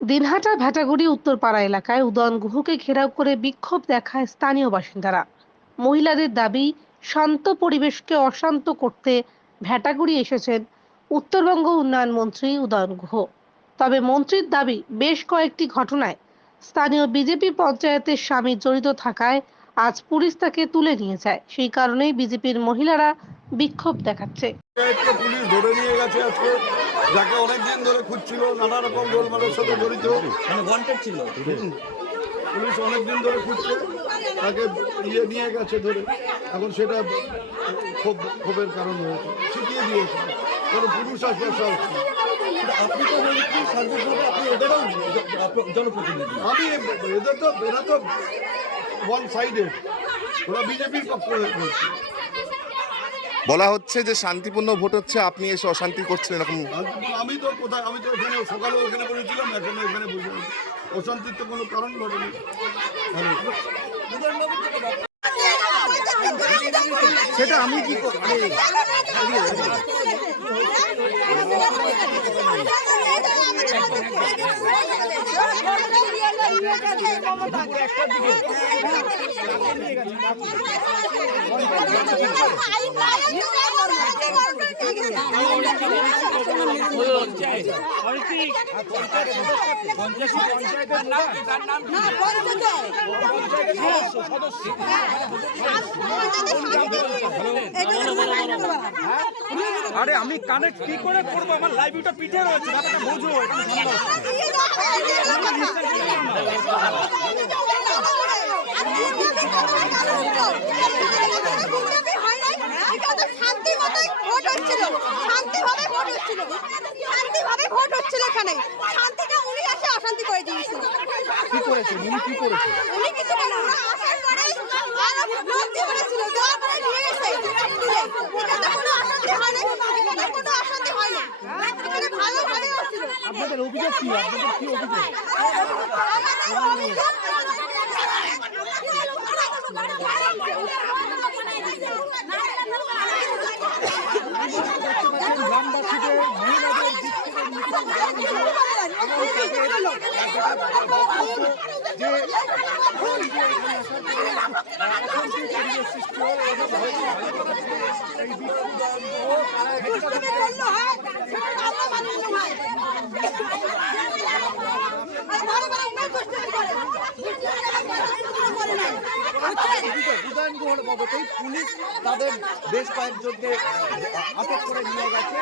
দিনহাটা ভেটাগুড়ি উত্তরপাড়া এলাকায় উদয়ন গুহকে ঘেরাও করে বিক্ষোভ দেখায় স্থানীয় বাসিন্দারা। মহিলাদের দাবি, শান্ত পরিবেশকে অশান্ত করতে ভেটাগুড়ি এসেছেন উত্তরবঙ্গ উন্নয়ন মন্ত্রী উদয়ন গুহ। তবে মন্ত্রীর দাবি, বেশ কয়েকটি ঘটনায় স্থানীয় বিজেপি পঞ্চায়েতের স্বামী জড়িত থাকায় আজ পুলিশ তাকে তুলে নিয়ে যায়। সেই কারণেই বিজেপির মহিলারা বিক্ষোভ দেখাচ্ছে। পুলিশ ধরে নিয়ে গেছে আজকে, যাকে অনেকদিন ধরে খুঁজছিল, নানা রকম গোলমালের সাথে জড়িত, মানে ওয়ান্টেড ছিল। পুলিশ অনেকদিন ধরে খুঁজছে, তাকে নিয়ে গেছে ধরে। এখন সেটা ক্ষোভের কারণ হয়েছে, শিখিয়ে দিয়েছে, কোনো পুলিশ আসবে সব। আপনি তো বলছেন সার্বিকভাবে আপনি এদেরও জনপ্রতিনিধি। আমি এরা তো ওয়ান সাইডেড, ওরা বিজেপির পক্ষ হয়ে বলছে। বলা হচ্ছে যে শান্তিপূর্ণ ভোট হচ্ছে, আপনি এসে অশান্তি করছেন এরকম। আমি তো এখানে সকালেও এখানে বসেছিলাম, এখনো এখানে বসে আছি। অশান্তির তো কোনো কারণ ঘটেনি। সেটা আমি কি করব? আরে আমি কানেক্ট কি করে করবো? আমার লাইভটা পিঠে রয়েছে, ব্যাপারটা বুঝো। ভোট হচ্ছিল এখানে, শান্তিটা উনি এসে অশান্তি করে দিয়েছিল। কি করেছে উনি? কি করেছে উনি কিছু না, আসার পরে আরো লোক দিয়ে বলেছিল, দেওয়ার পরে নিয়ে গেছে তুলে। এখানে কোনো অশান্তি হয়নি, এখানে কোনো অশান্তি হয়নি, এখানে ভালোভাবে হচ্ছিল। আপনাদের অভিযোগ কি? আপনাদের কি অভিযোগ? গ্রামবাসীদের মহিলাদের দিক থেকে উদয়ন গুহর বাবতেই পুলিশ তাদের বেশ কয়েকজনকে আটক করে নিয়ে গেছে।